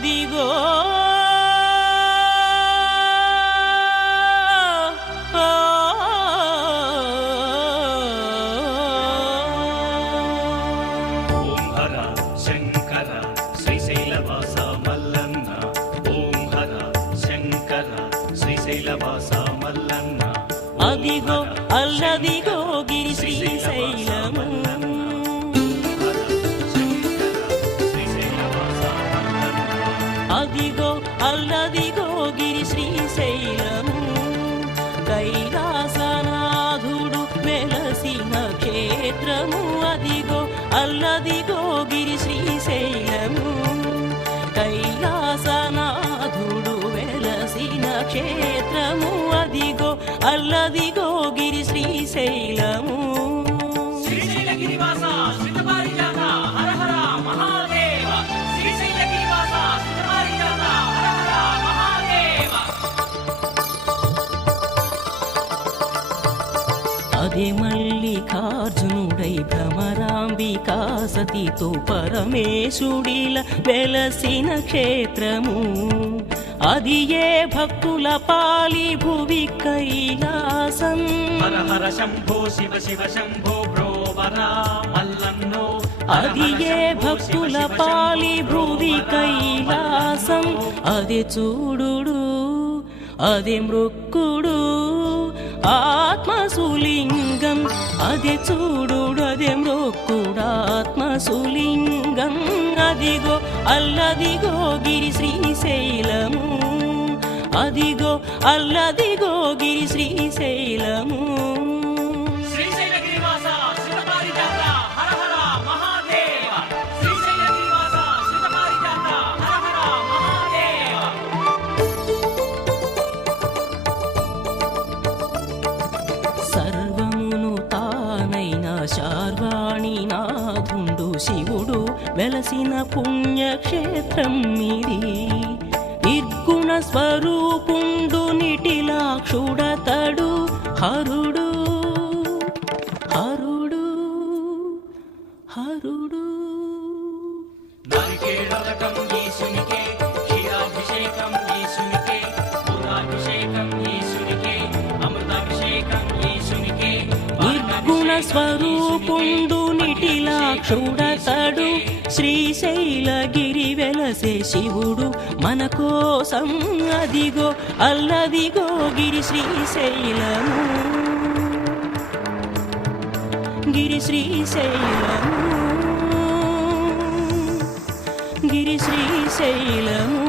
అదిగో ఓం హర శంకర శ్రీశైలవాస మల్లన్న ఓం హర శంకర శ్రీశైలవాస మల్లన్న అదిగో అల్లదిగో గిరి శ్రీశైలము అదిగో అల్లదిగో గిరి శ్రీశైలము కైలాసనాథుడు వెలసిన క్షేత్రము అదిగో అల్లదిగో గిరి శ్రీశైలము కైలాసనాథుడు వెలసిన క్షేత్రము అదిగో అల్లదిగో గిరి శ్రీశైలము శ్రీశైలగిరివాస శ్రీతపారిజాత హర హర మహాదేవ శ్రీశైలగిరివాస శ్రీతపారిజాత హర హర మహాదేవ అదే మల్లికార్జునుడై భ్రమరాంబికా సతితో పరమేశుడిల వెలసిన క్షేత్రము అది ఏ భక్తుల పాలి భువి కైలాసం హర హర శంభో శివ శివ శంభో బ్రోవరా మల్లన్నో అది ఏ భక్తుల పాలి భువి కైలాసం అది చూడుడు అది మృక్కుడు ఆత్మసులింగం అది చూడుడు అది మృక్కుడు ఆత్మసులింగం అదిగో అల్లదిగో గిరి శ్రీశైలము అదిగో అల్లదిగో గిరి శ్రీశైలము శ్రీశైలగిరివాస శ్రీతపారిజాత హర హర మహాదేవ శ్రీశైలగిరివాస శ్రీతపారిజాత హర హర మహాదేవ సర్వమును తానైన శార్వాణి నాథుండు శివుడు వెలసిన పుణ్యక్షేత్రం ఇది నిర్గుణ స్వరూపుండు నిటిలాక్షుడతడు హరుడు హరుడు హరుడు నారికేళకం ఈశునికే క్షీరాభిషేకం ఈశునికే పూర్ణాభిషేకం ఈశునికే అమృతాభిషేకం ఈశునికే నిర్గుణ స్వరూపుండు నిటిలాక్షుడతడు శ్రీశైలగిరి వెలసే శివుడు మన కోసం అదిగో అల్లదిగో గిరి శ్రీశైలము గిరి శ్రీశైలము గిరి శ్రీశైలము